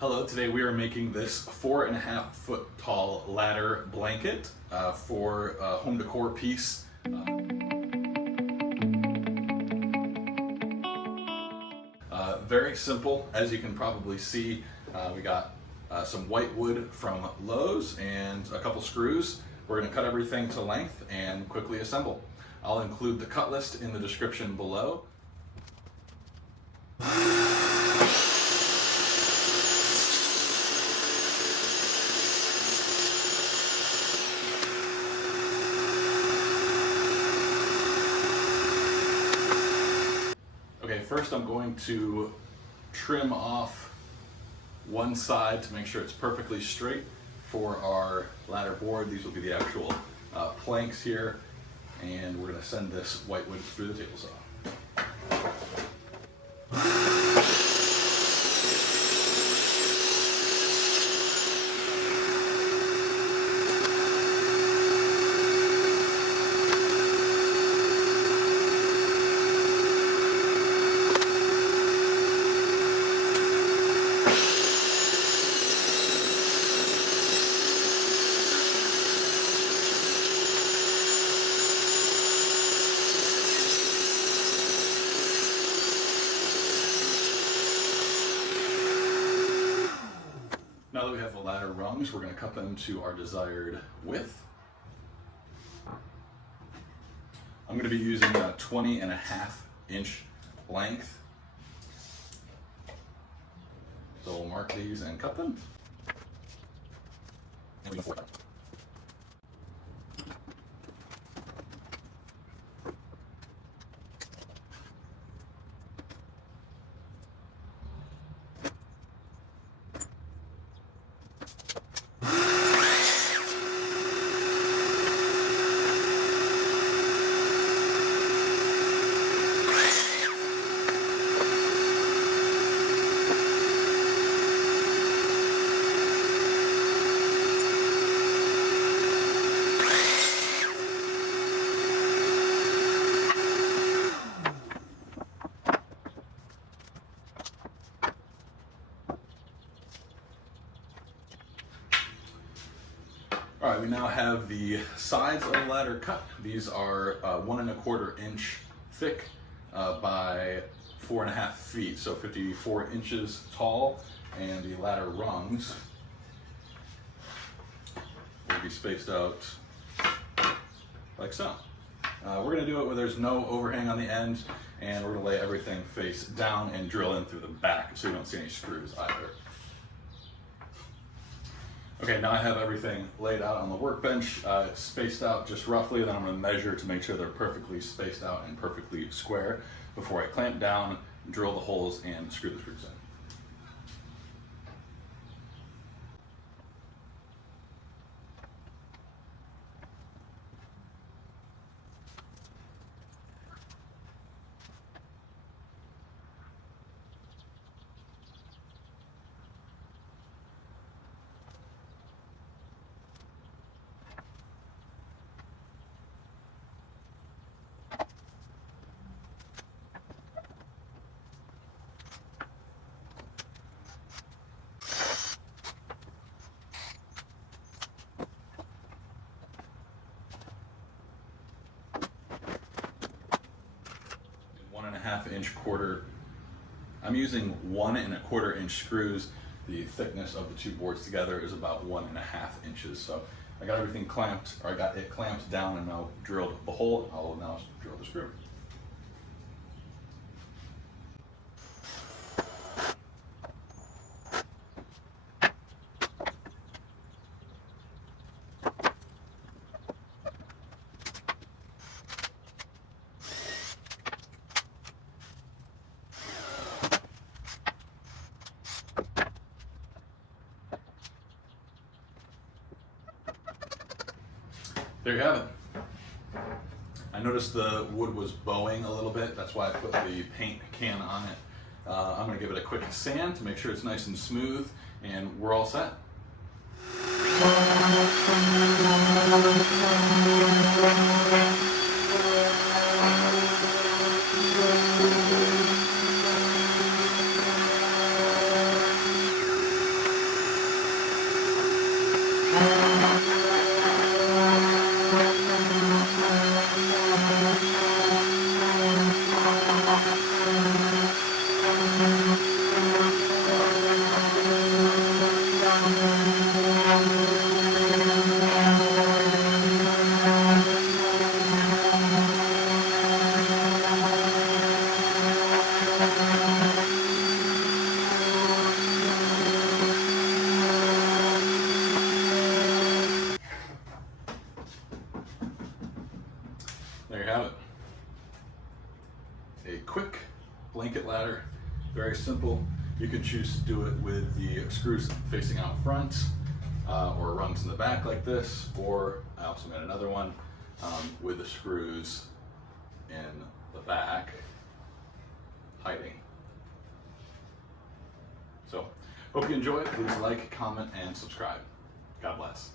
Hello, today we are making this 4.5 foot tall ladder blanket for a home decor piece. Very simple, as you can probably see. We got some white wood from Lowe's and a couple screws. We're going to cut everything to length and quickly assemble. I'll include the cut list in the description below. Okay, first I'm going to trim off one side to make sure it's perfectly straight for our ladder board. These will be the actual planks here, and we're going to send this white wood through the table saw. Now that we have the ladder rungs, we're going to cut them to our desired width. I'm going to be using a 20.5-inch length. So we'll mark these and cut them. And we go for it. All right, we now have the sides of the ladder cut. These are 1.25 inch thick by 4.5 feet, so 54 inches tall, and the ladder rungs will be spaced out like so. We're gonna do it where there's no overhang on the end, and we're gonna lay everything face down and drill in through the back so you don't see any screws either. Okay, now I have everything laid out on the workbench. It's spaced out just roughly, then I'm going to measure to make sure they're perfectly spaced out and perfectly square before I clamp down, drill the holes, and screw the screws in. Half-inch quarter. I'm using 1.25 inch screws. The thickness of the two boards together is about 1.5 inches. So I got everything clamped, or I got it clamped down and now drilled the hole. I'll now drill the screw. There you have it. I noticed the wood was bowing a little bit. That's why I put the paint can on it. I'm going to give it a quick sand to make sure it's nice and smooth, and we're all set. blanket ladder. Very simple. You can choose to do it with the screws facing out front or rungs in the back like this, or I also made another one with the screws in the back hiding. So, hope you enjoyed. Please like, comment, and subscribe. God bless.